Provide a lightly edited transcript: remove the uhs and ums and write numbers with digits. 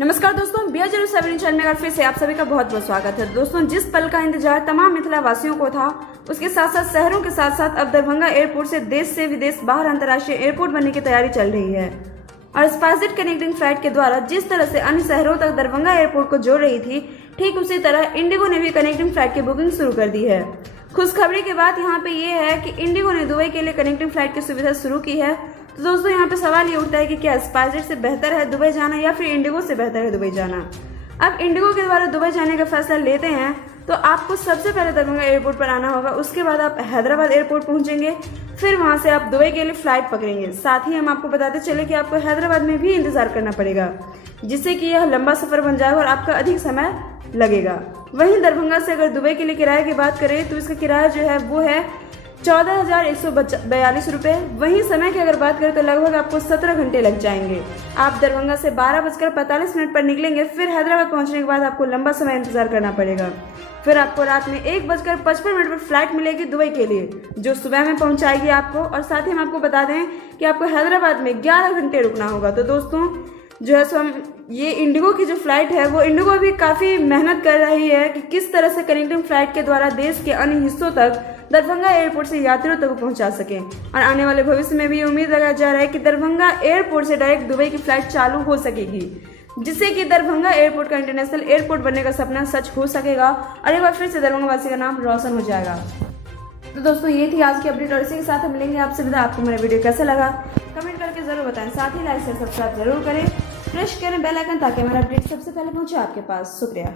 नमस्कार दोस्तों, BR07 channel में फिर से आप सभी का बहुत बहुत स्वागत है। दोस्तों, जिस पल का इंतजार तमाम मिथिला वासियों को था, उसके साथ साथ शहरों के साथ साथ अब दरभंगा एयरपोर्ट से विदेश बाहर अंतर्राष्ट्रीय एयरपोर्ट बनने की तैयारी चल रही है। और स्पाइसजेट कनेक्टिंग फ्लाइट के द्वारा जिस तरह से अन्य शहरों तक दरभंगा एयरपोर्ट को जोड़ रही थी, ठीक उसी तरह इंडिगो ने भी कनेक्टिंग फ्लाइट की बुकिंग शुरू कर दी है। खुशखबरी की बात यहाँ पे ये है कि इंडिगो ने दुबई के लिए कनेक्टिंग फ्लाइट की सुविधा शुरू की है। तो दोस्तों, यहाँ पे सवाल ये उठता है कि क्या स्पाइसजेट से बेहतर है दुबई जाना या फिर इंडिगो से बेहतर है दुबई जाना। अब इंडिगो के द्वारा दुबई जाने का फैसला लेते हैं तो आपको सबसे पहले दरभंगा एयरपोर्ट पर आना होगा, उसके बाद आप हैदराबाद एयरपोर्ट पहुंचेंगे, फिर वहां से आप दुबई के लिए फ्लाइट पकड़ेंगे। साथ ही हम आपको बताते चले कि आपको हैदराबाद में भी इंतजार करना पड़ेगा, जिससे कि यह लंबा सफर बन जाएगा और आपका अधिक समय लगेगा। वहीं दरभंगा से अगर दुबई के लिए किराए की बात करें तो इसका किराया जो है वो है 14,142 रुपये। वहीं समय की अगर बात करें तो लगभग आपको 17 घंटे लग जाएंगे। आप दरभंगा से 12:45 पर निकलेंगे, फिर हैदराबाद पहुंचने के बाद आपको लंबा समय इंतजार करना पड़ेगा। फिर आपको रात में 1:55 पर फ्लाइट मिलेगी दुबई के लिए, जो सुबह में पहुंचाएगी आपको। और साथ ही हम आपको बता दें कि आपको हैदराबाद में 11 घंटे रुकना होगा। तो दोस्तों जो है सो हम ये इंडिगो की जो फ्लाइट है वो इंडिगो अभी काफ़ी मेहनत कर रही है कि किस तरह से कनेक्टिंग फ्लाइट के द्वारा देश के अन्य हिस्सों तक दरभंगा एयरपोर्ट से यात्रियों तक पहुंचा सकें। और आने वाले भविष्य में भी उम्मीद लगाया जा रहा है कि दरभंगा एयरपोर्ट से डायरेक्ट दुबई की फ्लाइट चालू हो सकेगी, जिससे कि दरभंगा एयरपोर्ट का इंटरनेशनल एयरपोर्ट बनने का सपना सच हो सकेगा और एक बार फिर से दरभंगा वासी का नाम रोशन हो जाएगा। तो दोस्तों, ये थी आज की अपडेट और इसी के साथ हम मिलेंगे आपसे विदा। आपको मेरा वीडियो कैसा लगा कमेंट करके जरूर बताएं। साथ ही लाइक शेयर सब्सक्राइब जरूर करें, प्रेस करें बेल आइकन ताकि हमारा अपडेट सबसे पहले पहुंचे आपके पास। शुक्रिया।